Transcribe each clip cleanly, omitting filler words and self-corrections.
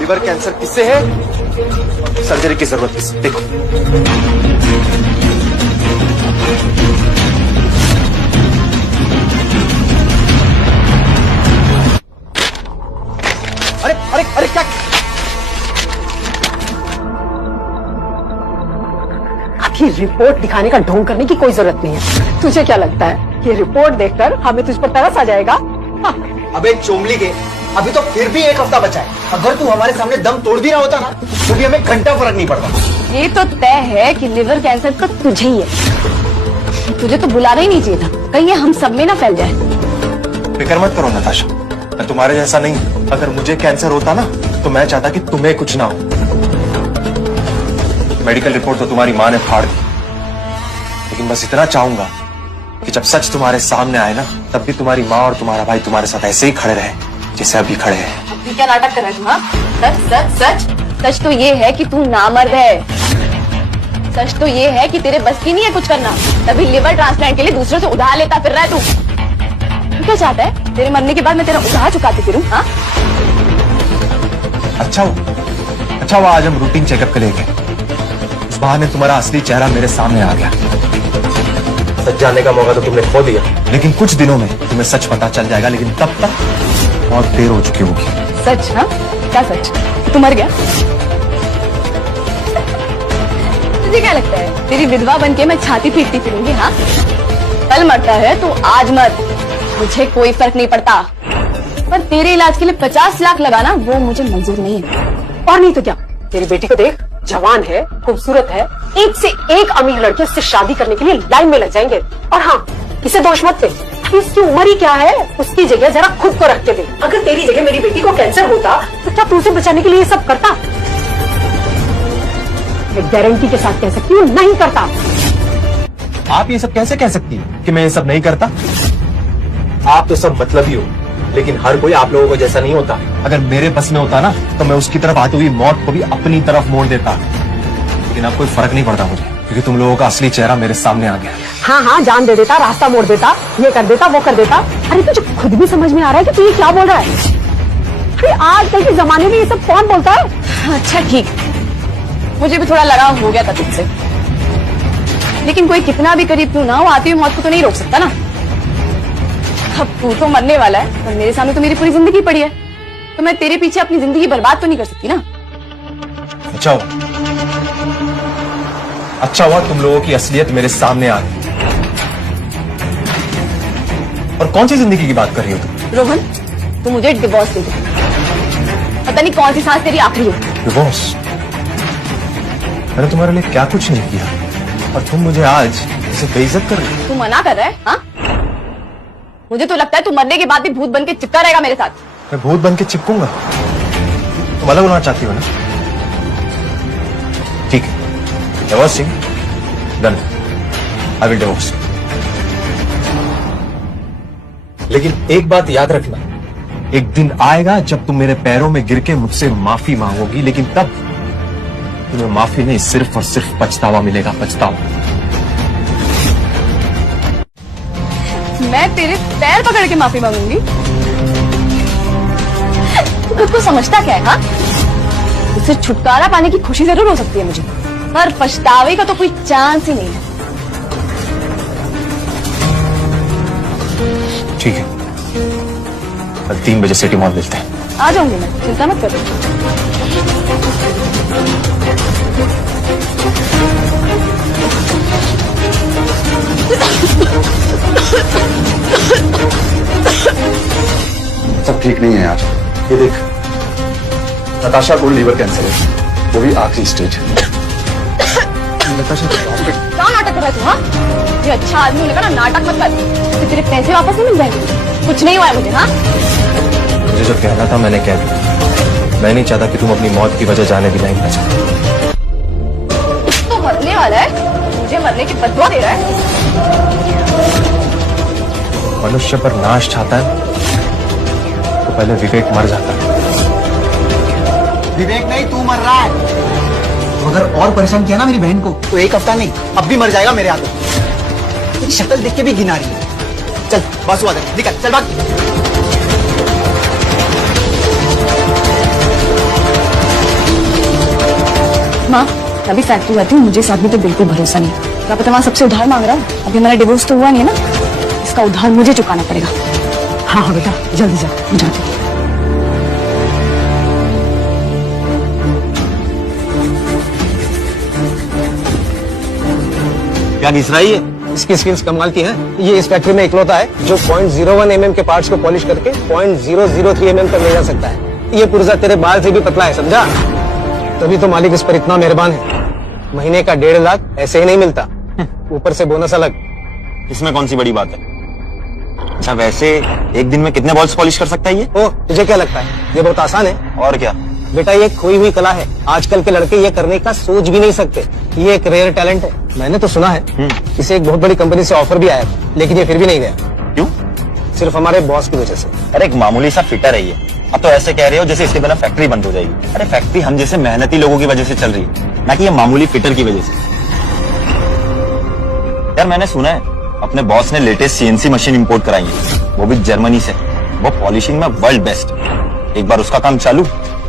Liver cancer किससे है, surgery की जरूरत किससे? देखो अरे अरे अरे क्या, अब ये रिपोर्ट दिखाने का ढोंग करने की कोई जरूरत नहीं है। तुझे क्या लगता है ये रिपोर्ट देखकर हमें तुझ पर तरस आ जाएगा? अबे चोमली के, अभी तो फिर भी एक हफ्ता बचा है। अगर तू हमारे सामने दम तोड़ भी रहा होता ना तो भी हमें घंटा फर्क नहीं पड़ता। ये तो तय है कि लिवर कैंसर तो तुझे ही है। तुझे तो बुलाना ही नहीं चाहिए था, कहीं ये हम सब में ना फैल जाए। फिक्र मत करो नताशा, मैं तुम्हारे जैसा नहीं। अगर मुझे कैंसर होता ना तो मैं चाहता कि तुम्हें कुछ ना हो। मेडिकल रिपोर्ट तो तुम्हारी माँ ने फाड़ दी, लेकिन बस इतना चाहूंगा कि जब सच तुम्हारे सामने आए ना तब भी तुम्हारी माँ और तुम्हारा भाई तुम्हारे साथ ऐसे ही खड़े रहे जैसे अभी खड़े हैं। अभी क्या नाटक कर रहा है तुम? हाँ? सच सच सच सच तो ये है कि तू नामर्द है। सच तो ये है कि तेरे बस की नहीं है कुछ करना, तभी लिवर ट्रांसप्लांट के लिए दूसरों से उधार लेता फिर रहा है तू क्या चाहता है? तेरे मरने के बाद मैं तेरा उधार चुकाती फिरूं? हाँ? अच्छा हुआ आज हम रूटीन चेकअप के लिए गए। उस बहाने तुम्हारा असली चेहरा मेरे सामने आ गया। सच जानने का मौका तो तुमने खो दिया, लेकिन कुछ दिनों में तुम्हें सच पता चल जाएगा, लेकिन तब तक बहुत देर हो चुकी होगी। सच? हाँ, क्या सच? तू मर गया? तुझे क्या लगता है तेरी विधवा बनके मैं छाती पीटती फिरूंगी? हाँ, कल मरता है तो आज मत, मुझे कोई फर्क नहीं पड़ता। पर तेरे इलाज के लिए 50 लाख लगाना वो मुझे मंजूर नहीं है। और नहीं तो क्या, तेरी बेटी को देख, जवान है, खूबसूरत है, एक से एक अमीर लड़के उससे शादी करने के लिए लाइन में लग जाएंगे। और हाँ, इसे दोष मत दे, इसकी उम्र ही क्या है, उसकी जगह जरा खुद को रख के दे। अगर तेरी जगह मेरी बेटी को कैंसर होता तो क्या तू उसे बचाने के लिए ये सब करता? मैं गारंटी के साथ कह सकती हूँ, नहीं करता। आप ये सब कैसे कह सकती है कि मैं ये सब नहीं करता? आप तो सब मतलबी हो, लेकिन हर कोई आप लोगों को जैसा नहीं होता। अगर मेरे बस में होता ना तो मैं उसकी तरफ आती हुई मौत को भी अपनी तरफ मोड़ देता, लेकिन अब कोई फर्क नहीं पड़ता मुझे, क्योंकि तुम लोगों का असली चेहरा मेरे सामने आ गया। हाँ हाँ, जान दे देता, रास्ता मोड़ देता, ये कर देता, वो कर देता। अरे तुझे खुद भी समझ में आ रहा है कि तू ये क्या बोल रहा है? अरे आजकल के जमाने में ये सब कौन बोलता है? अच्छा ठीक, मुझे भी थोड़ा लगाव हो गया था तुझसे, लेकिन कोई कितना भी करीब क्यों ना हो, आती हुई मौत को तो नहीं रोक सकता ना। अब तू तो मरने वाला है, पर मेरे सामने तो मेरी पूरी जिंदगी पड़ी है, तो मैं तेरे पीछे अपनी जिंदगी बर्बाद तो नहीं कर सकती ना। अच्छा हुआ तुम लोगों की असलियत मेरे सामने आ गई। और कौन सी जिंदगी की बात कर रही हो तुम? रोहन, तू मुझे डिवोर्स दे दे, पता नहीं कौन सी सांस तेरी आखिरी हो। डिवोर्स? मैंने तुम्हारे लिए क्या कुछ नहीं किया और तुम मुझे आज इसे बेइज्जत कर रही हो? तू मना कर रहा है? हाँ, मुझे तो लगता है तू मरने के बाद भी भूत बन के चिपका रहेगा मेरे साथ। मैं भूत बन के चिपकूंगा? तुम अलग होना चाहती हो ना? ठीक है, divorcing done, I will divorce. लेकिन एक बात याद रखना, एक दिन आएगा जब तुम मेरे पैरों में गिर के मुझसे माफी मांगोगी, लेकिन तब तुम्हें माफी नहीं, सिर्फ और सिर्फ पछतावा मिलेगा, पछतावा। मैं तेरे पैर पकड़ के माफी मांगूंगी? तू खुद को समझता क्या है? हाँ, उससे छुटकारा पाने की खुशी जरूर हो सकती है मुझे, पर पछतावे का तो कोई चांस ही नहीं है। ठीक है, कल 3 बजे सिटी मॉल मिलते हैं। आ जाऊंगी मैं, चिंता मत करो। सब ठीक नहीं है यार, ये देख, नताशा को लीवर कैंसर है, वो भी आखिरी स्टेज। नताशा क्या नाटक कर रहा है तू? हाँ, ये अच्छा आदमी होने का ना नाटक मत कर, तो तेरे पैसे वापस नहीं मिल जाएंगे। कुछ नहीं हुआ है मुझे। हाँ, मुझे जो कहना था मैंने कह दिया। मैं नहीं चाहता कि तुम अपनी मौत की वजह जाने भी नहीं बचा। तो मरने वाला है, मुझे मरने की बददुआ दे रहा है। मनुष्य पर नाश चाहता है तो पहले विवेक मर जाता है। विवेक नहीं, तू मर रहा है। तो अगर और परेशान किया ना मेरी बहन को तो एक हफ्ता नहीं, अब भी मर जाएगा मेरे हाथों। तेरी शक्ल देख के भी घिना रही है। चल बस हुआ, निकल, चल भाग। माँ अभी फैक्ट्री जाती हूँ, मुझे इस आदमी पे बिल्कुल भरोसा नहीं। क्या पता वहाँ सबसे उधार मांग रहा है। अभी हमारा डिवोर्स तो हुआ नहीं है ना, इसका उधार मुझे चुकाना पड़ेगा। हाँ हाँ बेटा जल्दी जा, मैं जाती हूँ। क्या घिस रही है? इसकी स्किल्स कमाल की है। ये इस फैक्ट्री में इकलौता है जो 0.01 mm के पार्ट्स को पॉलिश करके 0.003 mm तक ले जा सकता है। ये पुर्जा तेरे बाल से भी पतला है, समझा? तभी तो मालिक इस पर इतना मेहरबान है। महीने का 1.5 लाख ऐसे ही नहीं मिलता, ऊपर से बोनस अलग। इसमें कौन सी बड़ी बात है? अच्छा वैसे एक दिन में कितने बॉल्स पॉलिश कर सकता है ये? ओ, तुझे क्या लगता है ये बहुत आसान है? और क्या? बेटा ये खोई हुई कला है, आजकल के लड़के ये करने का सोच भी नहीं सकते। ये एक रेयर टैलेंट है। मैंने तो सुना है इसे एक बहुत बड़ी कंपनी से ऑफर भी आया, लेकिन ये फिर भी नहीं गया। क्यों? सिर्फ हमारे बॉस की वजह से। अरे एक मामूली सा फिटर है ये, अब तो ऐसे कह रहे हो जैसे इसके बिना फैक्ट्री बंद हो जाएगी। अरे फैक्ट्री हम जैसे मेहनती लोगों की वजह से चल रही है, ना कि ये मामूली फिटर की वजह से। यार मैंने सुना है अपने बॉस ने लेटेस्ट सीएनसी मशीन इंपोर्ट कराई है, वो भी जर्मनी से। वो पॉलिशिंग में वर्ल्ड बेस्ट। एक बार उसका काम चालू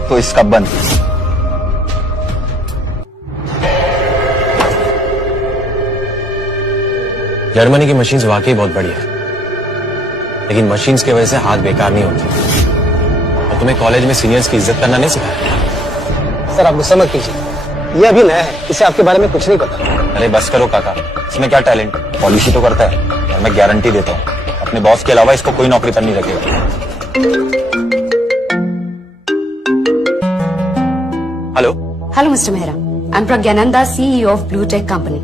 तो इसका बंद। जर्मनी की मशीन्स वाकई बहुत बढ़िया है, लेकिन मशीन्स की वजह से हाथ बेकार नहीं होते। और तुम्हें कॉलेज में सीनियर्स की इज्जत करना नहीं सिखाया? सर आप गुस्सा मत कीजिए, ये अभी नया है, इसे आपके बारे में कुछ नहीं पता। अरे बस करो काका, इसमें क्या टैलेंट, पॉलिश ही तो करता है। और मैं गारंटी देता हूँ अपने बॉस के अलावा इसको कोई नौकरी पर नहीं रखेगा। Hello hello mister Mehra, I am Pragyananda, CEO of Blue Tech company.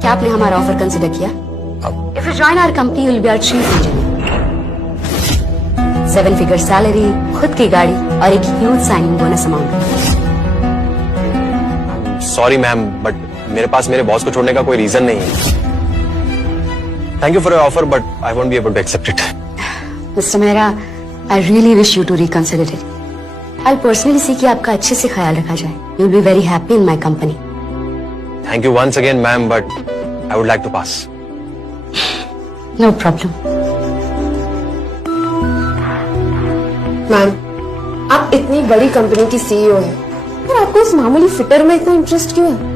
क्या आपने हमारा ऑफर कंसिडर किया? If you join our company you will be our chief engineer. 7 figure salary, खुद की गाड़ी और एक huge signing bonus amount. Sorry ma'am, but मेरे पास मेरे बॉस को छोड़ने का कोई रीजन नहीं है। Thank you for your offer but I won't be able to accept it. Mister Mehra, I really wish you to reconsider it. I personally see कि आपका अच्छे से ख्याल रखा जाए। You will be very happy in my company. Thank you once again ma'am, but I would like to pass. No problem. Ma'am, आप इतनी बड़ी कंपनी की सीईओ हैं, पर आपको इस मामूली फिटर में इतना इंटरेस्ट क्यों है?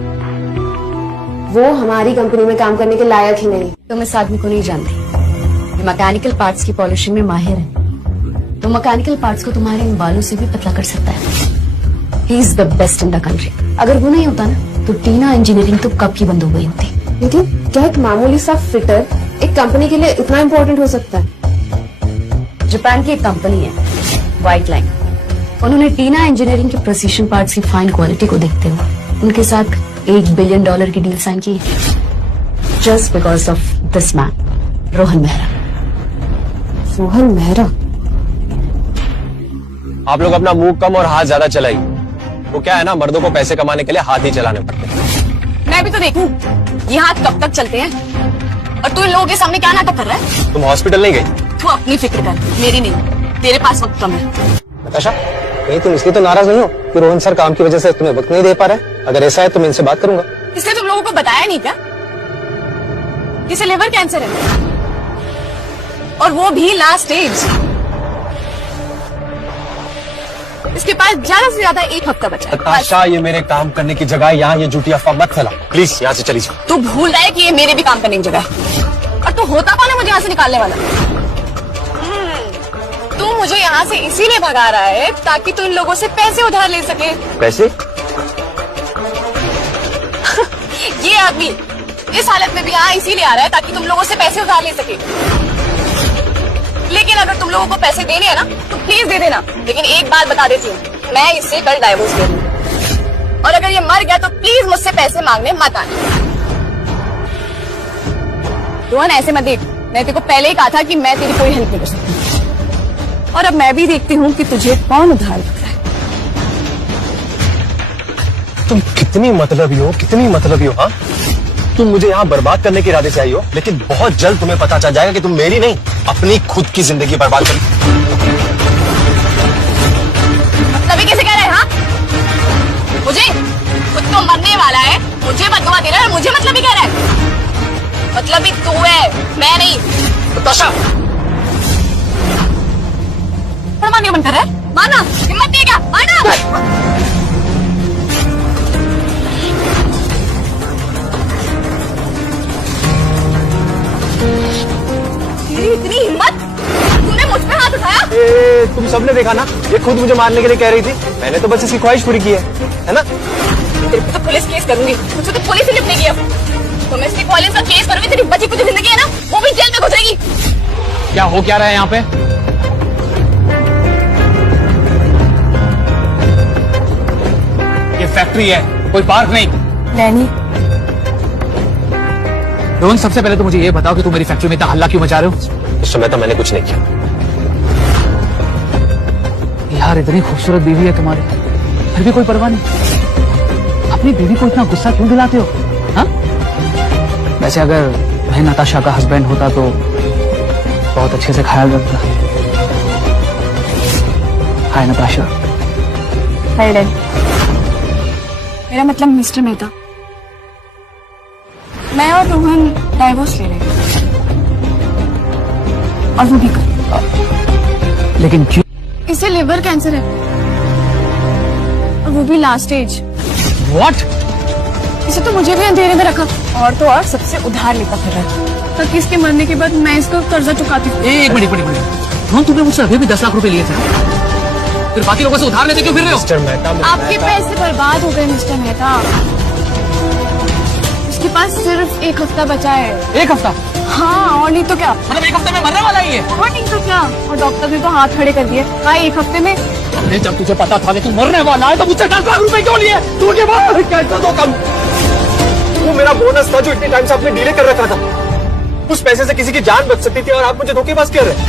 वो हमारी कंपनी में काम करने के लायक ही नहीं। तुम इस आदमी को नहीं जानती। ये मैकेनिकल पार्ट्स की पॉलिशिंग में माहिर है। तो मैकेनिकल पार्ट्स को तुम्हारे इन बालों से भी पतला कर सकता है। He is the best in the country. अगर वो नहीं होता ना तो टीना इंजीनियरिंग तो कब की बंद हो गई होती। लेकिन क्या एक मामूली सा फिटर एक कंपनी के लिए इतना इम्पोर्टेंट हो सकता है? जापान की एक कंपनी है व्हाइट लाइन, उन्होंने टीना इंजीनियरिंग के प्रोसीजन पार्ट्स की फाइन क्वालिटी को देखते हुए उनके साथ $1 बिलियन की डील साइन की, just because of this man, Rohan Mehra. Rohan Mehra? आप लोग अपना मुंह कम और हाथ ज्यादा चलाइए। वो क्या है ना, मर्दों को पैसे कमाने के लिए हाथ ही चलाने पड़ते हैं। मैं भी तो देखूं ये हाथ कब तक चलते हैं। और तू इन लोगों के सामने क्या नाटक कर रहा है? तुम हॉस्पिटल नहीं गई? तू अपनी फिक्र कर, मेरी नहीं। तेरे पास वक्त कम है। नताशा, कहीं तुम इसलिए तो नाराज नहीं हो कि रोहन सर काम की वजह से तुम्हें वक्त नहीं दे पा रहे? अगर ऐसा है तो मैं इनसे बात करूंगा। इसलिए तुम लोगों को बताया नहीं क्या? इसे लिवर कैंसर है और वो भी लास्ट स्टेज। इसके पास ज्यादा से ज्यादा 1 हफ्ता बचा है। नताशा, ये मेरे काम करने की जगह है, यहाँ ये झूठी अफवाह मत फैला प्लीज। यहाँ से चली जाओ। तू भूल रहा है कि ये मेरे भी काम करने की जगह है। और तू होता कौन है मुझे यहाँ से निकालने वाला? तू मुझे यहाँ से इसीलिए भगा रहा है ताकि तू इन लोगों से पैसे उधार ले सके। पैसे? ये आदमी इस हालत में भी यहाँ इसीलिए आ रहा है ताकि तुम लोगों से पैसे उधार ले सके। लेकिन अगर तुम लोगों को पैसे देने हैं ना तो प्लीज दे देना। लेकिन एक बात बता देती हूँ, मैं इससे कल डाइवोर्स ले लूंगी। और अगर ये मर गया तो प्लीज मुझसे पैसे मांगने मत आना। रोहन ऐसे मत देख, मैं तेरे को पहले ही कहा था कि मैं तेरी कोई हेल्प नहीं कर सकती। और अब मैं भी देखती हूँ कि तुझे कौन उधार रख रहा है। तुम कितनी मतलबी हो, कितनी मतलबी हो। हाँ, तुम मुझे यहाँ बर्बाद करने के इरादे से आई हो, लेकिन बहुत जल्द तुम्हें पता चल जाएगा कि तुम मेरी नहीं अपनी खुद की जिंदगी बर्बाद कर। तभी कैसे कह रहे हैं? हाँ, मुझे खुद तो मरने वाला है, मुझे बददुआ दे रहा है, मुझे मतलब ही कह रहा है। मतलब ही तू है, मैं नहीं। नताशा, मानने मन कर रहा है? माना, हिम्मत नहीं है क्या? माना। देखा ना, ये खुद मुझे मारने के लिए कह रही थी, मैंने तो बस इसकी ख्वाहिश पूरी की है ना? तेरे को तो पुलिस केस करूंगी, मुझे तो पुलिस ही निपटेगी अब। तो मैं इसकी कॉलेज का केस करूंगी, तेरी बची कुछ जिंदगी है ना वो भी जेल में गुजरेगी। क्या हो क्या रहा है यहाँ पे? ये फैक्ट्री है, कोई पार्क नहीं। नैनी, रोहन, सबसे पहले तो मुझे ये बताओ कि तुम मेरी फैक्ट्री में इतना हल्ला क्यों मचा रहे हो? इस समय तो मैंने कुछ नहीं किया। यार इतनी खूबसूरत बीवी है तुम्हारी, फिर भी कोई परवाह नहीं। अपनी बीवी को इतना गुस्सा क्यों दिलाते हो? हाँ? वैसे अगर मैं नताशा का हस्बैंड होता तो बहुत अच्छे से ख्याल रखता। Hi Natasha. Hi dad. मेरा मतलब मिस्टर मेहता, मैं और रोहन डाइवोर्स ले रहे हैं और वो भी कर। लेकिन क्यों? इसे लिवर कैंसर है और वो भी लास्ट स्टेज। व्हाट? इसे तो मुझे भी अंधेरे में रखा और तो और सबसे उधार लेता फिर रहा है ताकि इसके मरने के बाद मैं इसको कर्जा चुकाती हूँ। एक मिनट रोहन, तुमने मुझसे अभी भी 10 लाख रुपए लिए थे, फिर बाकी लोगों से उधार लेते क्यों फिर रहे हो? मिस्टर मेहता, आपके पैसे बर्बाद हो गए मिस्टर मेहता। उसके पास सिर्फ 1 हफ्ता बचा है। 1 हफ्ता? हाँ, और नहीं तो क्या। मतलब 1 हफ्ते में मरने वाला ही है? और नहीं तो क्या। और डॉक्टर ने तो हाथ खड़े कर दिए, कहा 1 हफ्ते में। अरे जब तुझे पता था कि तू मरने वाला है तो मुझसे 10 लाख रुपए क्यों लिए? तू के बाद कैसे तो कम? वो मेरा बोनस था जो इतने टाइम से आपने डीले कर रखा था। उस पैसे से किसी की जान बच सकती थी और आप मुझे धोखेबाज कर रहे हैं।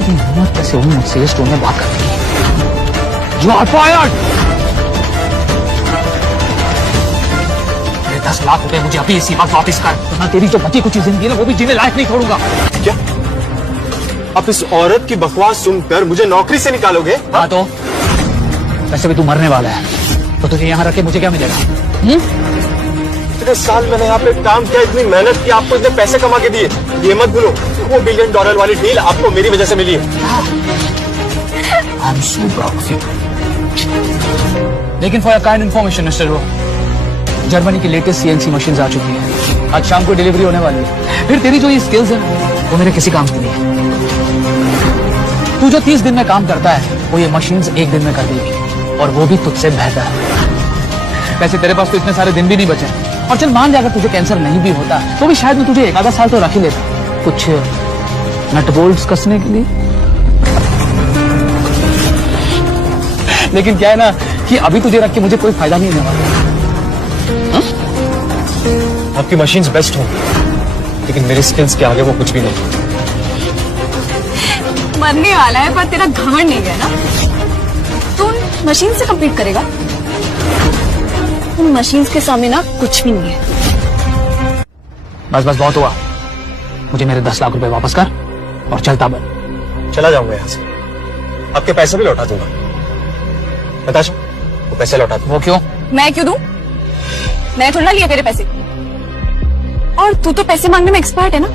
हिम्मत कैसे हुई मुझसे इस टोन में बात करने की? You are fired! 10 लाख रुपए मुझे अभी इसी वक्त वापिस कर, वरना तेरी जो बची कुछ जिंदगी है ना वो भी जीने लायक नहीं छोड़ूंगा। क्या आप इस औरत की बकवास सुनकर मुझे नौकरी से निकालोगे? हाँ तो वैसे भी तू मरने वाला है तो तुझे यहाँ रख के मुझे क्या मिलेगा? इतने साल मैंने यहाँ पे काम किया, इतनी मेहनत की, आपको इतने पैसे कमा के दिए। ये मत भूलो वो $1 बिलियन वाली डील आपको मेरी वजह से मिली है। I'm so proud of you. लेकिन for your kind information mister रो, जर्मनी की लेटेस्ट CNC मशीन आ चुकी है, आज शाम को डिलीवरी होने वाली है। फिर तेरी जो ये स्किल्स है वो मेरे किसी काम की नहीं है। तू जो 30 दिन में काम करता है वो ये मशीन्स 1 दिन में कर देगी, और वो भी तुझसे बेहतर। वैसे तेरे पास तो इतने सारे दिन भी नहीं बचे, और चल मान जा अगर तुझे कैंसर नहीं भी होता तो भी शायद मैं तुझे 1 आधा साल तो रख ही लेता, कुछ नट बोल्ट्स कसने के लिए। लेकिन क्या है ना कि अभी तुझे रख के मुझे कोई फायदा नहीं होने वाला। आपकी मशीन्स बेस्ट हो, लेकिन मेरे स्किल्स के आगे वो कुछ भी नहीं। मरने वाला है पर तेरा घमंड नहीं गया ना। तू मशीन से कम्पीट करेगा, उन मशीन्स के सामने ना कुछ भी नहीं है। बस बस बहुत हुआ, मुझे मेरे 10 लाख रुपए वापस कर और चलता बन। चला जाऊंगा यहाँ से, आपके पैसे भी लौटा दूंगा। नताशा, वो पैसे लौटा दूं। वो क्यों? मैं क्यों दूं? मैं थोड़ा लिया तेरे पैसे, और तू तो पैसे मांगने में एक्सपर्ट है ना,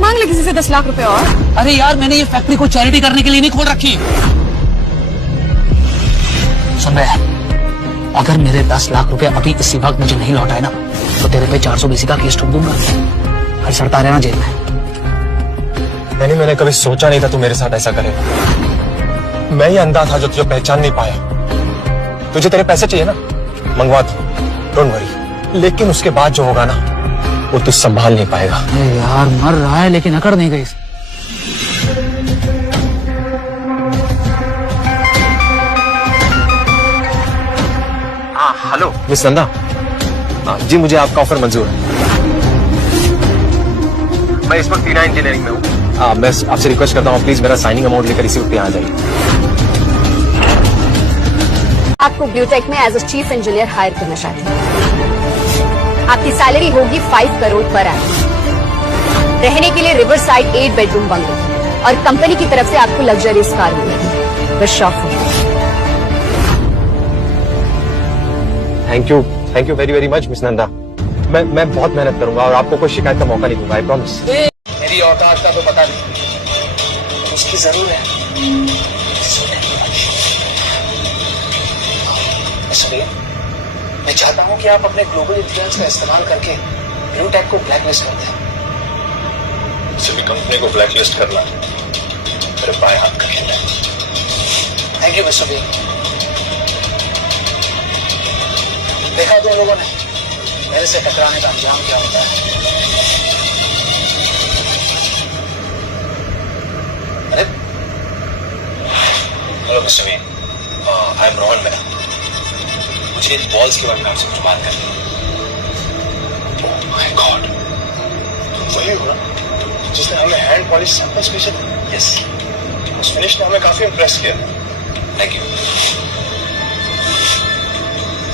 मांग ले किसी से 10 लाख रुपए और। अरे यार मैंने ये फैक्ट्री को चैरिटी करने के लिए नहीं खोल रखी। सुन रहे, अगर मेरे 10 लाख रुपए अभी इसी वक्त मुझे नहीं लौटाए ना तो तेरे पे 420 का केस ठोक दूंगा, हर सड़ता रहना जेल में। मैंने कभी सोचा नहीं था तू मेरे साथ ऐसा करेगा। मैं ही अंधा था जो तुझे पहचान नहीं पाया। तुझे तेरे पैसे चाहिए ना, मंगवा दो, डोंट वरी। लेकिन उसके बाद जो होगा ना वो तू संभाल नहीं पाएगा। यार मर रहा है लेकिन अकड़ नहीं गई। हाँ हेलो मिस नंदा। जी मुझे आपका ऑफर मंजूर है। मैं इस वक्त टीना इंजीनियरिंग में हूँ। मैं आपसे रिक्वेस्ट करता हूँ प्लीज मेरा साइनिंग अमाउंट लेकर इसी वक्त यहाँ आ जाइए। आपको ब्लूटेक में as a chief engineer hire करना चाहती हूँ। आपकी सैलरी होगी 5 करोड़ पर एनम। रहने के लिए रिवर साइड 8 बेडरूम बंगलो, और कंपनी की तरफ से आपको लग्जरियस कार मिलेगी। बस शौक है। Thank you very much miss Nanda. मैं बहुत मेहनत करूंगा और आपको कोई शिकायत का मौका नहीं दूंगा, आई प्रॉमिस। मेरी औकात का तो पता नहीं, उसकी जरूर है। सुनिए, मैं चाहता हूं कि आप अपने ग्लोबल इन्फ्लुएंस का इस्तेमाल करके ब्लूटेक को ब्लैकलिस्ट कर दें। किसी भी कंपनी को ब्लैकलिस्ट करना सिर्फ बाएं हाथ का खेल है। Thank you mister B. देखा तुम लोगों ने मेरे से टकराने का अंजाम क्या होता है। अरे hello mister B, I am Rohan Mehra. मुझे इन बॉल्स के बारे में आपसे कुछ बात करनी है। माय गॉड, तुम वही हो ना जिसने हमें हैंड पॉलिश सैंपल्स भेजे थे? यस, उस फिनिश ने हमें काफी इम्प्रेस किया। Thank you.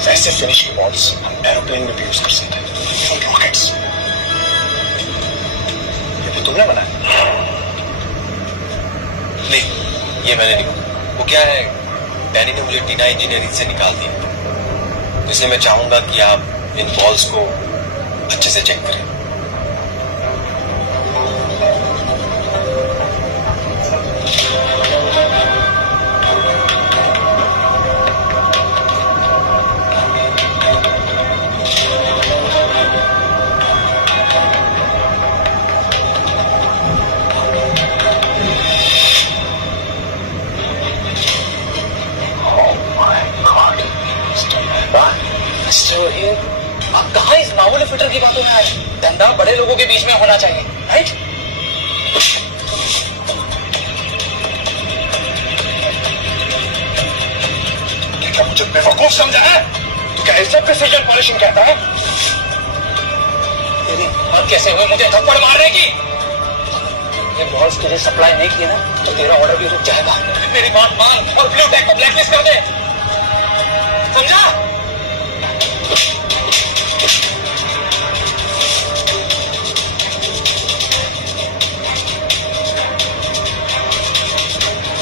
वैसे फिनिश की बॉल्स हम एरोप्लेन में भी यूज कर सकते हैं, फॉर रॉकेट्स। ये भी तुमने बनाया? नहीं, ये मैंने नहीं बनाया। वो क्या है, डैनी ने मुझे टीना इंजीनियरिंग से निकाल दिया, इसलिए मैं चाहूंगा कि आप इन बॉल्स को अच्छे से चेक करें। आप कहाँ इस मामूली फिटर की बातों में आए? धंधा बड़े लोगों के बीच में होना चाहिए, राइट? क्या मुझे बेवकूफ समझा है? तो क्या इसे प्रिसीजन पॉलिशिंग कहता है? तेरी हिम्मत कैसे हुई मुझे थप्पड़ मारने की? ये बॉल्स तुझे सप्लाई नहीं किए ना तो तेरा ऑर्डर भी रुक जाएगा। मेरी बात मान और ब्लू टैग को ब्लैकलिस्ट कर दे, समझा?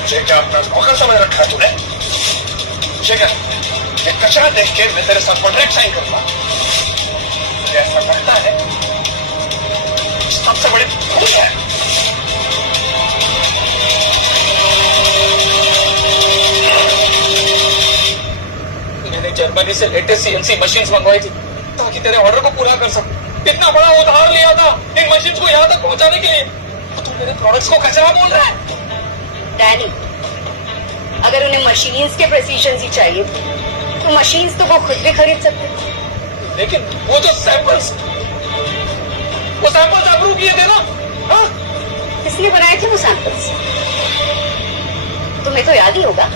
मुझे क्या अपना नौकर समझ रखा है तूने? मुझे क्या ये कचरा देख के मैं तेरे साथ कॉन्ट्रैक्ट साइन करूंगा? मुझे ऐसा लगता है सबसे बड़ी भूल है। मैंने जर्मनी से लेटेस्ट सीएनसी मशीन्स मंगवाई थी ताकि तेरे ऑर्डर को पूरा कर सकूं। इतना बड़ा उधार लिया था इन मशीन्स को यहां तक पहुंचाने के लिए, तो तू मेरे प्रोडक्ट्स को कचरा बोल रहा है? डैनी, अगर उन्हें मशीन्स के प्रेसिजन ही चाहिए तो मशीन्स तो वो खुद भी खरीद सकते। लेकिन वो जो सैंपल्स अप्रूव किए थे ना, हाँ? इसलिए बनाए थे वो सैंपल्स, तुम्हें तो याद ही होगा।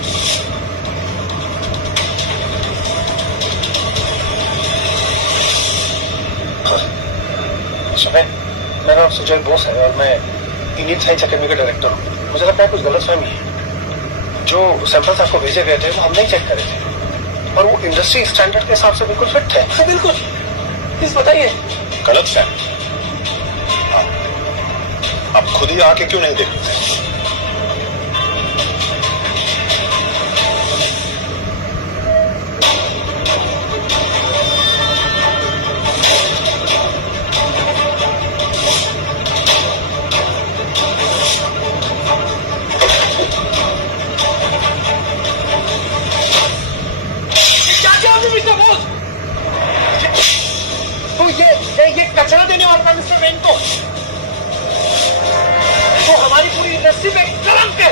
मेरा नाम सुजय बोस है और मैं इंडियन साइंस अकेडमी का डायरेक्टर हूँ। मुझे लगता है कुछ गलतफहमी है। जो सैंपल्स आपको भेजे गए थे वो हम नहीं चेक करे थे और वो इंडस्ट्री स्टैंडर्ड के हिसाब से बिल्कुल फिट थे। हाँ, बिल्कुल। प्लीज बताइए। गलतफहमी? आप खुद ही आके क्यों नहीं देखते? तो ये कचरा देने वाला था मिस्टर वेन को, तो हमारी पूरी इंडस्ट्री में कलंक है।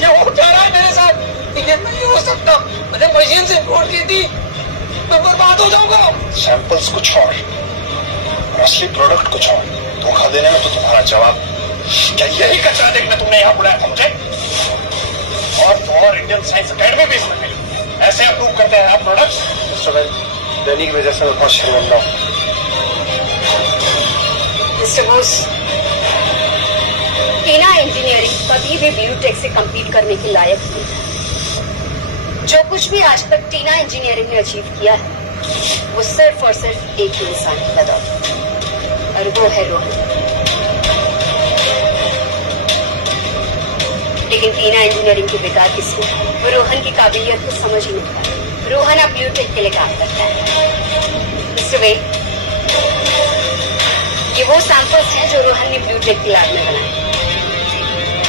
ये हो क्या रहा है मेरे साथ? ये नहीं हो सकता। मैंने मशीन से इम्पोर्ट की थी, मैं बर्बाद हो जाऊंगा। सैंपल्स कुछ और, असली प्रोडक्ट कुछ और। धोखा देने में तो तुम्हारा जवाब क्या यही कचरा देखना तुमने यहाँ बुलाया था मुझे? और इंडियन साइंस अकेडमी भी इसमें मिली। ऐसे अप्रूव करते हैं आप प्रोडक्ट्स? दैनिक की वजह से मैं बहुत शर्मिंदा हूँ। मिस्टर बोस, टीना इंजीनियरिंग कभी भी बीयूटेक से compete करने के लायक नहीं। जो कुछ भी आज तक टीना इंजीनियरिंग ने अचीव किया है वो सिर्फ और सिर्फ एक ही इंसान की बदौलत, और वो है रोहन। लेकिन टीना इंजीनियरिंग के बेकार किसी वो रोहन की काबिलियत को समझ ही नहीं पाया। रोहन अब ब्यूटेक के लिए काम करता है। मिस्टर वेन, ये वो सैंपल्स हैं जो रोहन ने ब्यूटेक की लैब में बनाए।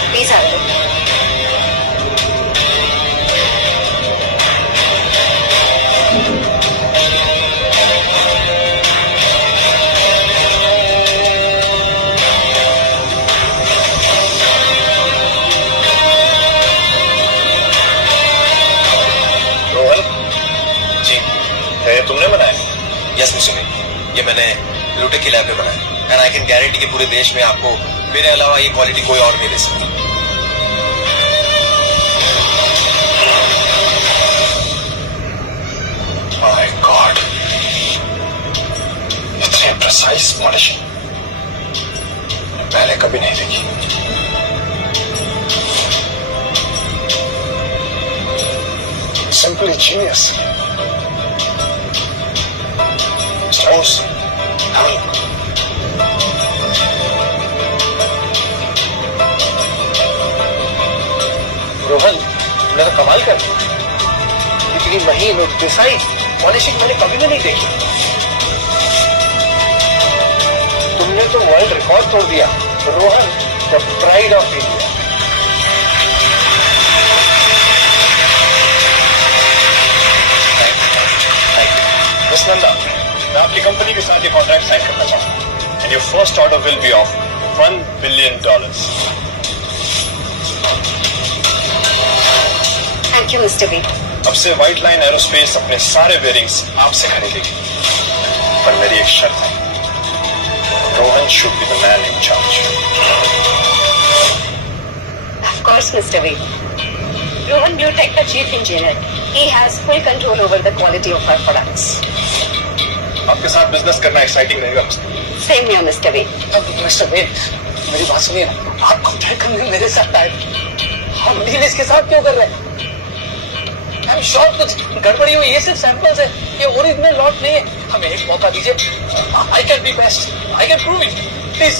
प्लीज आ जाओ। मैंने लूटे की लैब में बनाया एंड आई कैन गारंटी कि पूरे देश में आपको मेरे अलावा ये क्वालिटी कोई और नहीं दे सकता। माय गॉड, इतनी प्रिसाइज पॉलिशिंग पहले कभी नहीं देखी। Simply genius. Stones. रोहन, तुमने तो कमाल कर दी। इतनी महीन और प्रिसाइज पॉलिशिंग मैंने कभी भी नहीं देखी। तुमने तो वर्ल्ड रिकॉर्ड तोड़ दिया Rohan, the pride of India. Miss Nanda, मैं आपकी कंपनी के साथ ये कॉन्ट्रैक्ट साइन करना चाहता हूँ and your first order will be of $1 billion। Thank you mister B. अब से व्हाइट लाइन एरोस्पेस अपने सारे बेयरिंग्स आपसे खरीदेगी, पर मेरी एक शर्त है, Rohan should be the man in charge. Of course, Mr. V. Rohan Bluetech, the chief engineer. He has full control over the quality of our products. आपके साथ बिजनेस करना एक्साइटिंग रहेगा। Same here, Mr. V. Mister बे, मेरी बात सुनिए ना, आप कॉन्ट्रैक्ट करने मेरे साथ आए, हम डील इसके साथ क्यों कर रहे हैं? I'm sure कुछ गड़बड़ी हुई, ये सिर्फ सैंपल्स है, ये ओरिजिनल लॉट नहीं है। हमें एक मौका दीजिए। I can be best, I can prove it, please।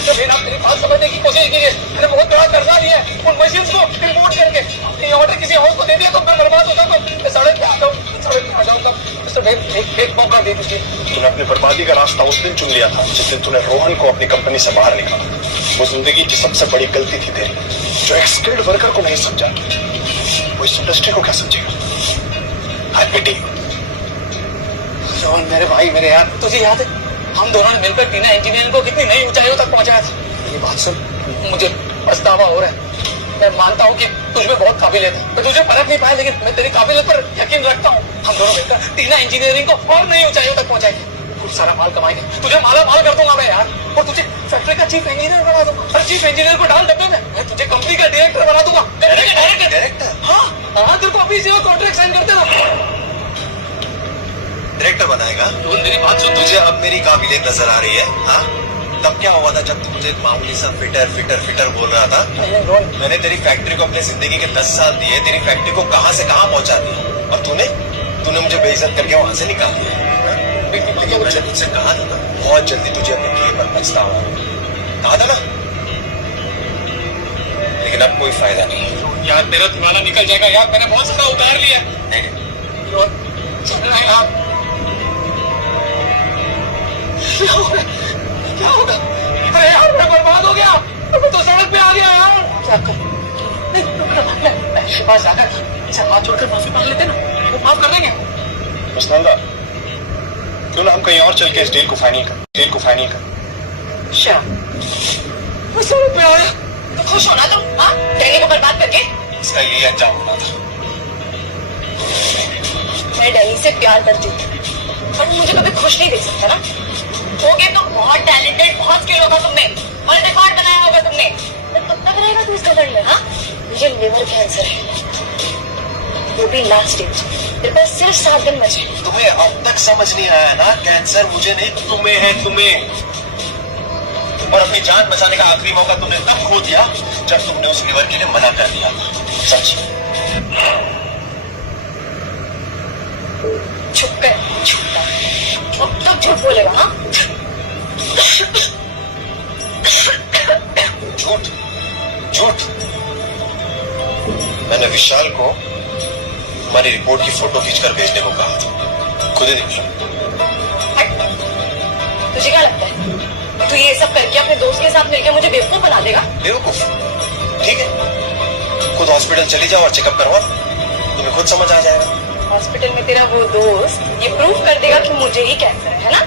तो फिर आप मेरी बात समझने की कोशिश कीजिए। मैंने बहुत बड़ा कर्जा लिया है उन मशीन्स को इम्पोर्ट करके। ये ऑर्डर किसी और को दे दिया तो मैं बर्बाद हो जाऊंगा, मैं सड़क पे आ जाऊंगा। मिस्टर बे, एक मौका दे दीजिए। तूने अपनी बर्बादी का रास्ता उस दिन चुन लिया था जिस दिन तूने रोहन को अपनी कंपनी से बाहर निकाला। वो जिंदगी की सबसे बड़ी गलती थी तेरी, जो एक स्किल्ड वर्कर को नहीं समझा, वो इस इंडस्ट्री को क्या समझेगा। आई पिटी यू। रोहन मेरे भाई, मेरे यार, तुझे याद है हम दोनों ने मिलकर टीना इंजीनियरिंग को कितनी नई ऊंचाइयों तक पहुंचाया था। ये बात सुन, मुझे पछतावा हो रहा है। मैं मानता हूँ कि तुझ में बहुत काबिलियत है, मैं तुझे परख नहीं पाया, लेकिन मैं तेरी काबिलियत पर यकीन रखता हूँ। हम दोनों मिलकर टीना इंजीनियरिंग को और नई ऊंचाइयों तक पहुंचाएंगे, कुछ सारा माल कमाएंगे, तुझे माला माल कर दूंगा मैं यार, और तुझे फैक्ट्री का चीफ इंजीनियर बना दूंगा। हर चीफ इंजीनियर को डाल डब्बे में, मैं तुझे कंपनी का डायरेक्टर बना दूंगा। डायरेक्टर? हाँ, तेरे को अभी से कॉन्ट्रैक्ट साइन करते ना। डायरेक्टर बनाएगा? मेरी बात सुन, तुझे अब मेरी काबिलियत नजर आ रही है? हाँ, तब क्या हुआ था जब तू मुझे एक मामूली सा फिटर बोल रहा था? मैंने तेरी फैक्ट्री को अपनी जिंदगी के 10 साल दिए, तेरी फैक्ट्री को कहां से कहां पहुंचा दिया, और तूने मुझे बेइज्जत करके वहां से निकाल दिया। मैंने तुझसे कहा था ना, बहुत जल्दी तुझे अपने किए पर पछतावा, कहा था ना, लेकिन अब कोई फायदा नहीं यार। तेरा दीवाना निकल जाएगा यार, मैंने बहुत ज्यादा उतार लिया। क्या होगा? अरे यार, मैं बर्बाद हो गया, तो सड़क पे आ गया यार। क्या कर? नहीं, पास जाकर इसे हाथ जोड़कर माफी मांग लेते ना, वो माफ कर देंगे। मिस नंदा, क्यों ना हम कहीं और चल के इस डील को फाइनल कर। Sure. मैं सड़क पे आया तो खुश होना तुम, हाँ? डेली को बर्बाद करके। इसका यही अंजाम होना था। मैं डैनी से प्यार करती हूँ, पर वो मुझे कभी खुश नहीं देख सकता ना। हो गए तो बहुत टैलेंटेड, बहुत स्किल होगा तुमने, वर्ल्ड रिकॉर्ड बनाया होगा तुमने, तो कब तक रहेगा तू इस कदर में? हाँ, मुझे लिवर कैंसर है, वो भी लास्ट स्टेज। तेरे पास सिर्फ 7 दिन बचे। तुम्हें अब तक समझ नहीं आया ना, कैंसर मुझे नहीं तुम्हें है, तुम्हें। और अपनी जान बचाने का आखिरी मौका तुमने तब खो दिया जब तुमने उस लिवर के लिए मना कर दिया। सच चुप कर, झूठा, अब तक झूठ बोलेगा? हाँ, झूठ। मैंने विशाल को हमारी रिपोर्ट की फोटो खींचकर भेजने को कहा था, खुद ही देख लो। तुझे क्या लगता है तू ये सब करके अपने दोस्त के साथ मिलकर मुझे बेवकूफ बना देगा? बेवकूफ? ठीक है, खुद हॉस्पिटल चली जाओ और चेकअप करवाओ, तुम्हें खुद समझ आ जाएगा। हॉस्पिटल में तेरा वो दोस्त ये प्रूव कर देगा कि मुझे ही कैंसर है ना,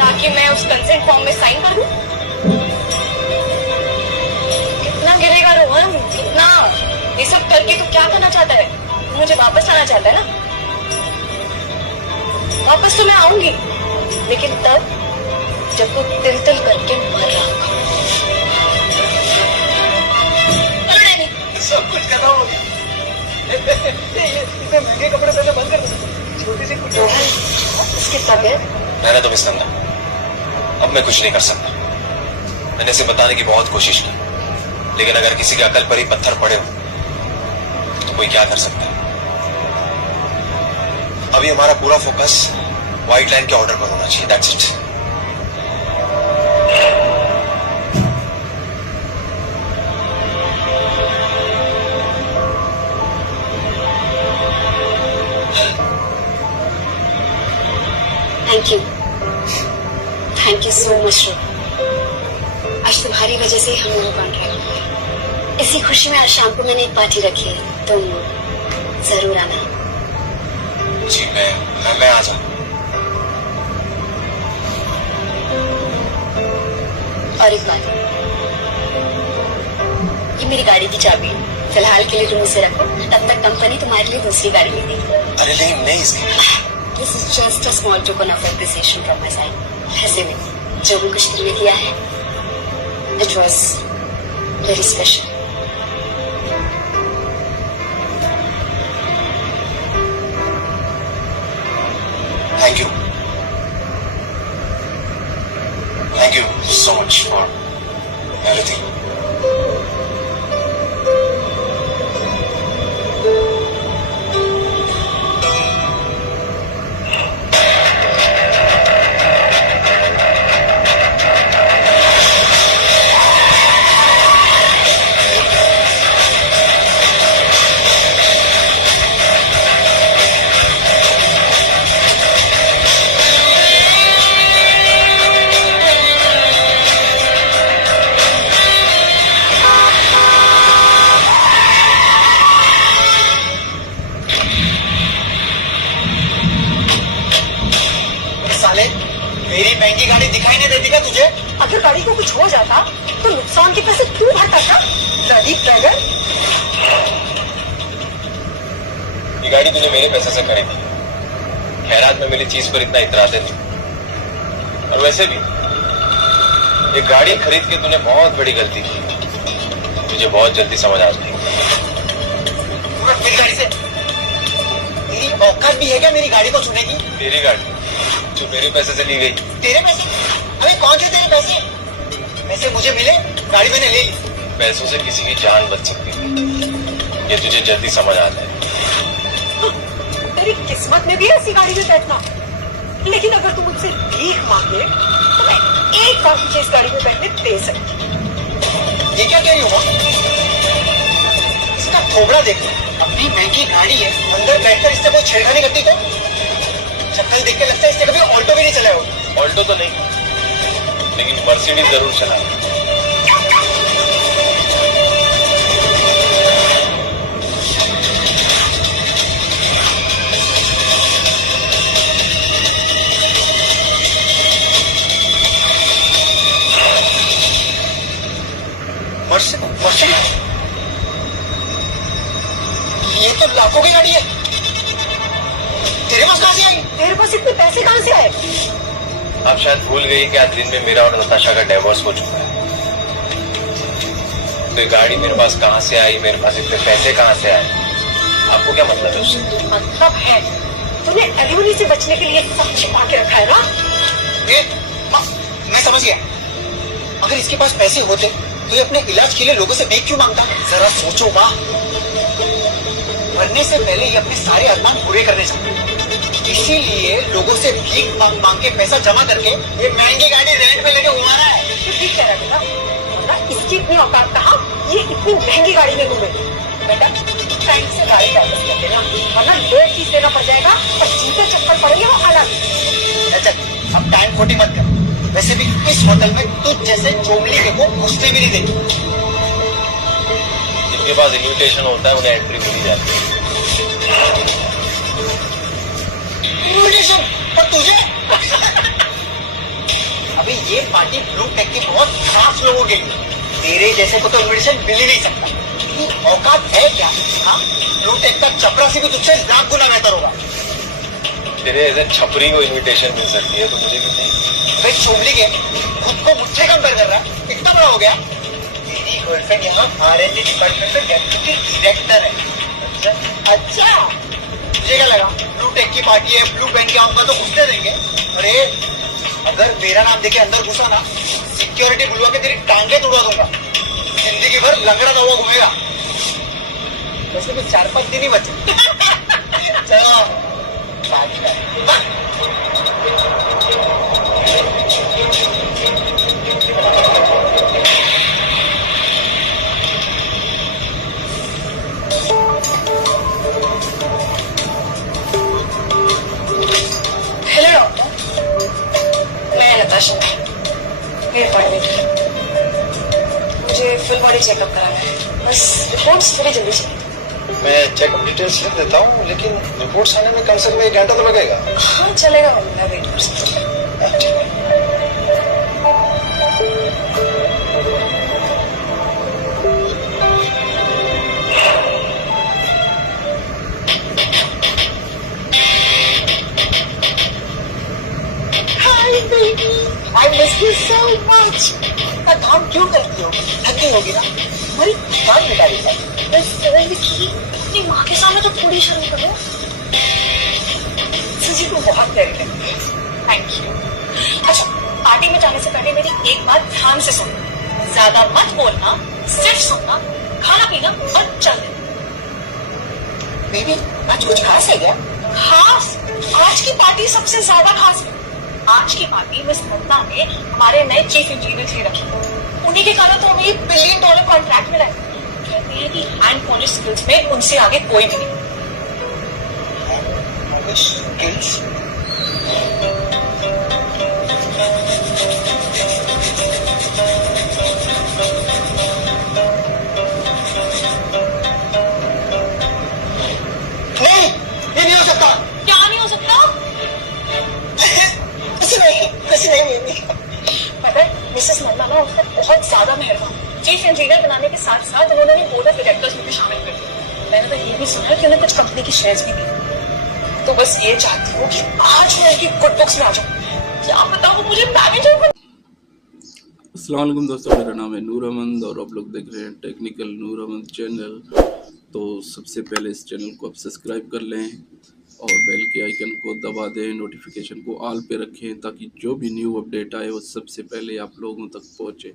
ताकि मैं उस कंसेंट फॉर्म में साइन कर दूं। कितना गिरेगा रोहन, कितना? ये सब करके तू क्या करना चाहता है? मुझे वापस आना चाहता है ना? वापस तो मैं आऊंगी, लेकिन तब जब वो तिल तिल करके मर रहा था। सब कुछ करना होगा। इतने महंगे कपड़े पहले बंद कर दो। छोटी सी कुछ उसकी तबीयत मैंने तो मिस करना, अब मैं कुछ नहीं कर सकता। मैंने इसे बताने की बहुत कोशिश की, लेकिन अगर किसी के अकल पर ही पत्थर पड़े हो तो कोई क्या कर सकता है। अभी हमारा पूरा फोकस व्हाइट लाइन के ऑर्डर पर होना चाहिए, that's it. Thank you so much Rohan. आज तुम्हारी वजह से ही हम लोग कॉन्ट्रैक्ट हुए। इसी खुशी में आज शाम को मैंने एक पार्टी रखी है, तुम जरूर आना। जी मैं आ जाऊँ। और एक बात, ये मेरी गाड़ी की चाबी है, फिलहाल के लिए तुम इसे रखो, तब तक कंपनी तुम्हारे लिए दूसरी गाड़ी ले देगी। अरे लेकिन नहीं, इसकी This is just a small token of appreciation from my side. ऐसे में जो भी कुछ तुमने किया है, it was very special. Thank you so much for everything. साले, मेरी महंगी गाड़ी दिखाई नहीं देती क्या तुझे? अगर गाड़ी को कुछ हो जाता तो नुकसान के पैसे क्यों भरता था? Bloody dragon. ये गाड़ी तूने मेरे पैसे से खरीदी, खैरात में मिली चीज पर इतना इतराते नहीं। और वैसे भी ये गाड़ी खरीद के तूने बहुत बड़ी गलती की, मुझे बहुत जल्दी समझ आ गई। मेरी गाड़ी से तेरी औकात भी है क्या मेरी गाड़ी को छूने की? तेरी गाड़ी जो मेरे पैसे से ली गई। तेरे पैसे? अरे कौन से तेरे पैसे? पैसे मुझे मिले, गाड़ी मैंने ले ली। पैसों से किसी की जान बच सकती है, ये तुझे जल्दी समझ आता है। तेरी किस्मत में भी ऐसी गाड़ी में बैठना, लेकिन अगर तू मुझसे भीख मांगे तो मैं एक बार तुझे इस गाड़ी में बैठने दे सकती। ये क्या कह रही हो? इसका खोबड़ा देखो, अपनी महंगी गाड़ी है, अंदर बैठकर इससे कोई छेड़खानी करती तो? शक्ल देख के लगता है इससे कभी ऑल्टो भी नहीं चलाया हो। ऑल्टो तो नहीं, लेकिन मर्सिडीज जरूर चला। मर्सिडीज? ये तो लाखों की गाड़ी है। तेरे पास कहां से आई? तेरे पास इतने पैसे कहां से आए? आप शायद भूल गई कि आज दिन में मेरा और नताशा का डिवोर्स हो चुका है। तो ये गाड़ी मेरे पास कहां से आई, मेरे पास इतने पैसे कहां से आए, आपको क्या मतलब है उससे? मतलब है तूने एलिमनी से बचने के लिए सब छिपा के रखा है ना? मैं समझ गया। अगर इसके पास पैसे होते तो ये अपने इलाज के लिए लोगों से भीख क्यों मांगता? जरा सोचो माँ, मरने से पहले ये अपने सारे अरमान पूरे करने चाहता, इसीलिए लोगों से भीख मांग मांग के पैसा जमा करके ये महंगी गाड़ी रेंट पे लेके घुमा रहा है। ये ठीक कह रहा है बेटा, इसकी इतनी औकात कहाँ, ये इतनी महंगी गाड़ी में घूमे। बेटा टाइम से गाड़ी वापस कर देना, वरना लेट फीस देना पड़ जाएगा और जूते चप्पल पड़ेंगे वो अलग। अच्छा अब टाइम खोटी मत कर, वैसे भी इस होटल में तुझ जैसे चोमली को घुसने भी नहीं देंगे। जिनके पास इन्विटेशन होता है उन्हें एंट्री मिल जाती है। इन्विटेशन? पर तुझे? अभी ये पार्टी ब्लू टेक की बहुत खास लोगों की, तेरे जैसे को तो इन्विटेशन मिल ही नहीं सकता। औकात है क्या? हाँ, ब्लू टेक का चपरासी भी तुझसे लाख गुना बेहतर होगा। तेरे ऐसे छपरी को इनविटेशन मिल सकती है तो मुझे भी नहीं। भाई चोबली के खुद को मुझसे कंपेयर कर रहा है, इतना बड़ा हो गया। मेरी गर्लफ्रेंड यहाँ R&D डिपार्टमेंट में डेप्यूटी डायरेक्टर है। अच्छा मुझे क्या लगा ब्लू टेक की पार्टी है, ब्लू पहन के आऊंगा तो घुसने देंगे। अरे अगर मेरा नाम देके अंदर घुसा ना, सिक्योरिटी बुलवा के तेरी टांगे तोड़ा दूंगा, जिंदगी भर लंगड़ा दवा घूमेगा। वैसे भी 4-5 दिन ही बचे। चलो बात कर। हेलो डॉक्टर, मैं नताशा, मेरे अपॉइंटमेंट है। मुझे फुल बॉडी चेकअप कराना है, बस रिपोर्ट्स थोड़ी जल्दी चाहिए। मैं चेकअप डिटेल्स लिख देता हूँ, लेकिन रिपोर्ट्स आने में कम से कम 1 घंटा तो लगेगा। हाँ चलेगा, मैं वेट कर सकती हूँ। Hi baby, I miss you so much. का काम क्यों करती हो? थकी होगी ना? हमारी काम निकाली है। बस अपनी माँ के सामने तो थोड़ी शर्म करो। सुजी को बहुत प्यारी लगती है। Thank you. अच्छा, पार्टी में जाने से पहले मेरी एक बात ध्यान से सुनो, ज्यादा मत बोलना, सिर्फ सुनना, खाना पीना और चल देना। बेबी आज कुछ खास है क्या? खास? आज की पार्टी सबसे ज्यादा खास है। आज की पार्टी मिस नंदा ने हमारे नए चीफ इंजीनियर थे रखे, उन्हीं के कारण तो हमें $1 बिलियन कॉन्ट्रैक्ट मिला है। कहते हैं कि हैंड पॉलिश स्किल्स में उनसे आगे कोई भी नहीं। स्किल्स नहीं, ये नहीं हो सकता। क्या नहीं हो सकता? कुछ नहीं। पता है मिसेस नंदा ना उसका बहुत ज्यादा मेहरबान, चीफ इंजीनियर बनाने के साथ साथ उन्होंने बोर्ड ऑफ डायरेक्टर्स में भी शामिल कर दिया। मैंने तो ये भी सुना है कि उन्हें कुछ कंपनी की शेयर्स भी दी। तो बस ये चाहती हूँ कि आज मैं इनकी गुड बुक्स में आ जाऊँ। क्या बताऊँ मुझे मैनेजर को। अस्सलाम वालेकुम दोस्तों, मेरा नाम है नूर अहमद और आप लोग देख रहे हैं टेक्निकल नूर अहमद चैनल। तो सबसे पहले इस चैनल को आप सब्सक्राइब कर लें और बेल के आइकन को दबा दें, नोटिफिकेशन को ऑल पे रखें ताकि जो भी न्यू अपडेट आए वो सबसे पहले आप लोगों तक पहुँचे।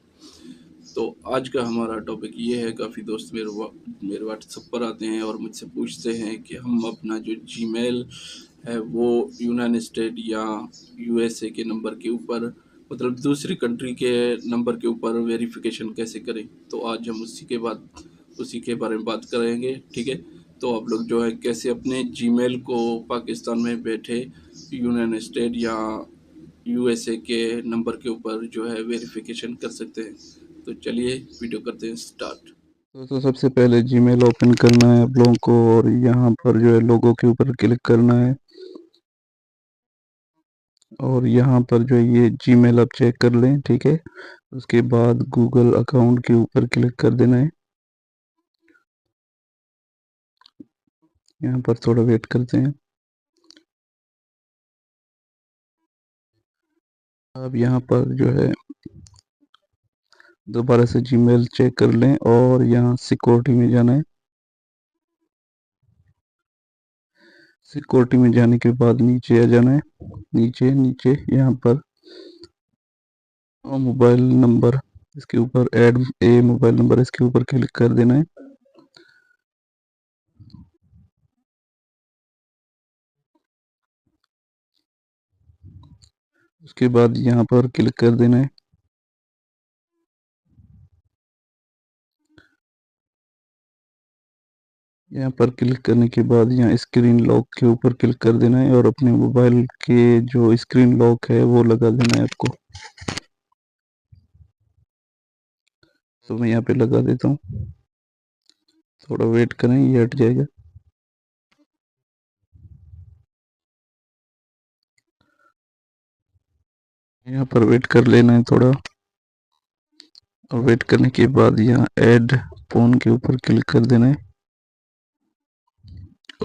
तो आज का हमारा टॉपिक ये है, काफ़ी दोस्त मेरे व्हाट्सएप पर आते हैं और मुझसे पूछते हैं कि हम अपना जो जीमेल है वो यूनाइटेड स्टेट या यूएसए के नंबर के ऊपर, मतलब दूसरी कंट्री के नंबर के ऊपर वेरिफिकेशन कैसे करें। तो आज हम उसी के बारे में बात करेंगे, ठीक है। तो आप लोग जो है कैसे अपने जीमेल को पाकिस्तान में बैठे यूनाइटेड स्टेट या यूएसए के नंबर के ऊपर जो है वेरिफिकेशन कर सकते हैं। तो चलिए वीडियो करते हैं स्टार्ट। तो सबसे पहले जीमेल ओपन करना है आप लोगों को और यहाँ पर जो है लोगो के ऊपर क्लिक करना है और यहाँ पर जो है ये जीमेल आप चेक कर लें, ठीक है। उसके बाद गूगल अकाउंट के ऊपर क्लिक कर देना है। यहाँ पर थोड़ा वेट करते हैं। अब यहाँ पर जो है दोबारा से जीमेल चेक कर लें और यहाँ सिक्योरिटी में जाना है। सिक्योरिटी में जाने के बाद नीचे आ जाना है, नीचे यहाँ पर मोबाइल नंबर, इसके ऊपर ऐड ए मोबाइल नंबर, इसके ऊपर क्लिक कर देना है। उसके बाद यहाँ पर क्लिक कर देना है। यहाँ पर क्लिक करने के बाद यहाँ स्क्रीन लॉक के ऊपर क्लिक कर देना है और अपने मोबाइल के जो स्क्रीन लॉक है वो लगा देना है आपको। तो मैं यहाँ पे लगा देता हूँ, थोड़ा वेट करें, ये हट जाएगा। यहाँ पर वेट कर लेना है थोड़ा और वेट करने के बाद यहाँ ऐड फोन के ऊपर क्लिक कर देना है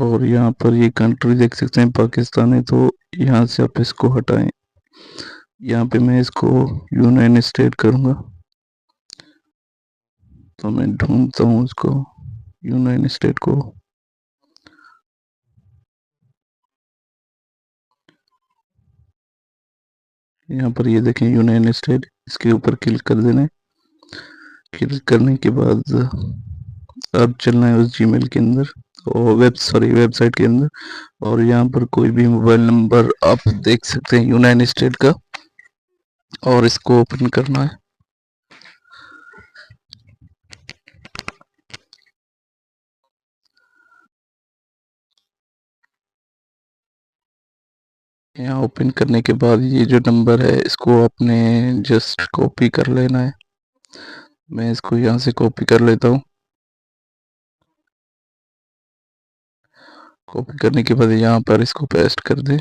और यहाँ पर ये कंट्री देख सकते हैं पाकिस्तान है, तो यहाँ से आप इसको हटाएं। यहाँ पे मैं इसको यूनाइटेड स्टेट करूँगा, तो मैं ढूंढता हूँ इसको यूनाइटेड स्टेट को। यहाँ पर ये देखें यूनाइटेड स्टेट, इसके ऊपर क्लिक कर देना है। क्लिक करने के बाद अब चलना है उस जीमेल के अंदर और वेबसाइट के अंदर, और यहाँ पर कोई भी मोबाइल नंबर आप देख सकते हैं यूनाइटेड स्टेट का, और इसको ओपन करना है। यहाँ ओपन करने के बाद ये जो नंबर है इसको आपने जस्ट कॉपी कर लेना है। मैं इसको यहाँ से कॉपी कर लेता हूँ। कॉपी करने के बाद यहाँ पर इसको पेस्ट कर दे।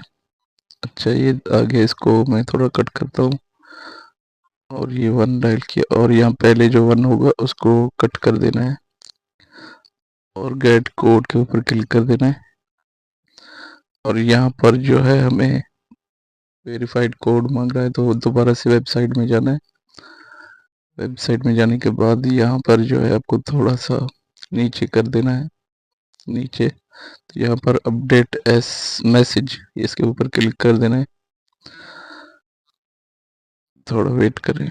अच्छा, ये आगे इसको मैं थोड़ा कट करता हूँ और ये 1 डायल किया, और यहाँ पहले जो 1 होगा उसको कट कर देना है और गेट कोड के ऊपर क्लिक कर देना है। और यहाँ पर जो है हमें वेरीफाइड कोड मांग रहा है, तो दोबारा से वेबसाइट में जाना है। वेबसाइट में जाने के बाद यहाँ पर जो है आपको थोड़ा सा नीचे कर देना है, नीचे तो यहाँ पर अपडेट एस मैसेज, इसके ऊपर क्लिक कर देना है। थोड़ा वेट करें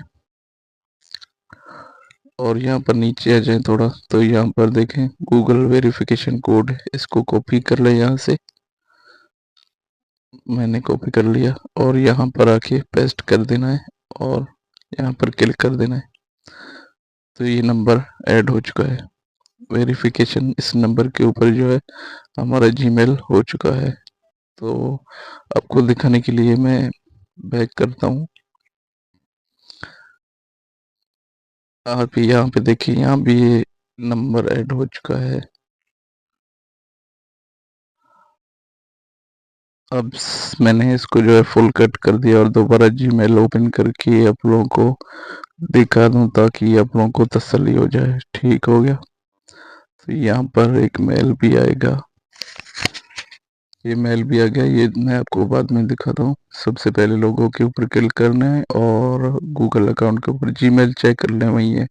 और यहाँ पर नीचे आ जाए थोड़ा, तो यहाँ पर देखें गूगल वेरिफिकेशन कोड, इसको कॉपी कर ले। यहाँ से मैंने कॉपी कर लिया और यहाँ पर आके पेस्ट कर देना है और यहाँ पर क्लिक कर देना है। तो ये नंबर ऐड हो चुका है, वेरिफिकेशन इस नंबर के ऊपर जो है हमारा जीमेल हो चुका है। तो आपको दिखाने के लिए मैं बैक करता हूँ। आप यहाँ पे देखिए, यहाँ भी ये नंबर ऐड हो चुका है। अब मैंने इसको जो है फुल कट कर दिया और दोबारा जीमेल ओपन करके आप लोगों को दिखा दूं ताकि आप लोगों को तसल्ली हो जाए। ठीक हो गया। तो यहाँ पर एक मेल भी आएगा, ये मेल भी आ गया, ये मैं आपको बाद में दिखाता हूँ। सबसे पहले लोगों के ऊपर क्लिक करना है और गूगल अकाउंट के ऊपर जीमेल चेक कर लें, वही है।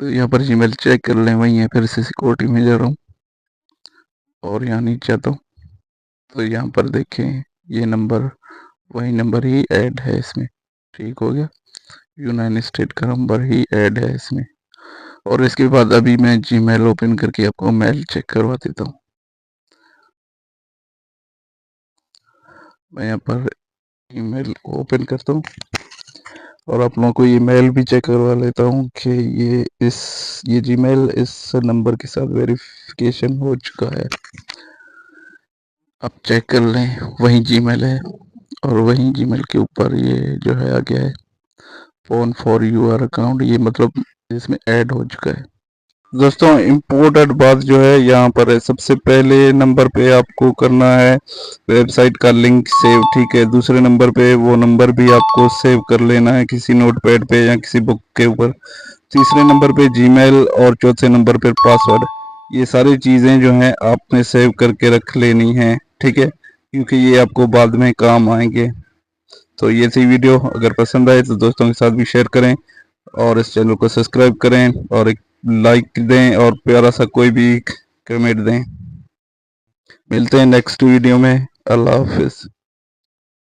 तो यहाँ पर जीमेल चेक कर लें, वही है। फिर से सिक्योरिटी में जा रहा हूँ और यहाँ नीचे आता हूँ, तो यहाँ पर देखें ये नंबर, वही नंबर ही ऐड है इसमें। ठीक हो गया, यूनाइटेड स्टेट का नंबर ही ऐड है इसमें। और इसके बाद अभी मैं जीमेल ओपन करके आपको मेल चेक करवा देता हूँ। मैं यहाँ पर ईमेल ओपन करता हूँ और आप लोगों को ये मेल भी चेक करवा लेता हूँ कि ये जीमेल इस नंबर के साथ वेरिफिकेशन हो चुका है। आप चेक कर लें, वही जीमेल है और वही जीमेल के ऊपर ये जो है आ गया है फोन फॉर यूर अकाउंट, ये मतलब इसमें ऐड हो चुका है। दोस्तों इम्पोर्टेंट बात जो है यहाँ पर है, सबसे पहले नंबर पे आपको करना है वेबसाइट का लिंक सेव। ठीक है, दूसरे नंबर पे वो नंबर भी आपको सेव कर लेना है किसी नोटपैड पे या किसी बुक के ऊपर। तीसरे नंबर पे जीमेल और चौथे नंबर पे पासवर्ड। ये सारी चीज़ें जो हैं आपने सेव करके रख लेनी है, ठीक है, क्योंकि ये आपको बाद में काम आएंगे। तो ये थी वीडियो, अगर पसंद आए तो दोस्तों के साथ भी शेयर करें और इस चैनल को सब्सक्राइब करें और एक लाइक दें और प्यारा सा कोई भी कमेंट दें। मिलते हैं नेक्स्ट वीडियो में। अल्लाह हाफिज़।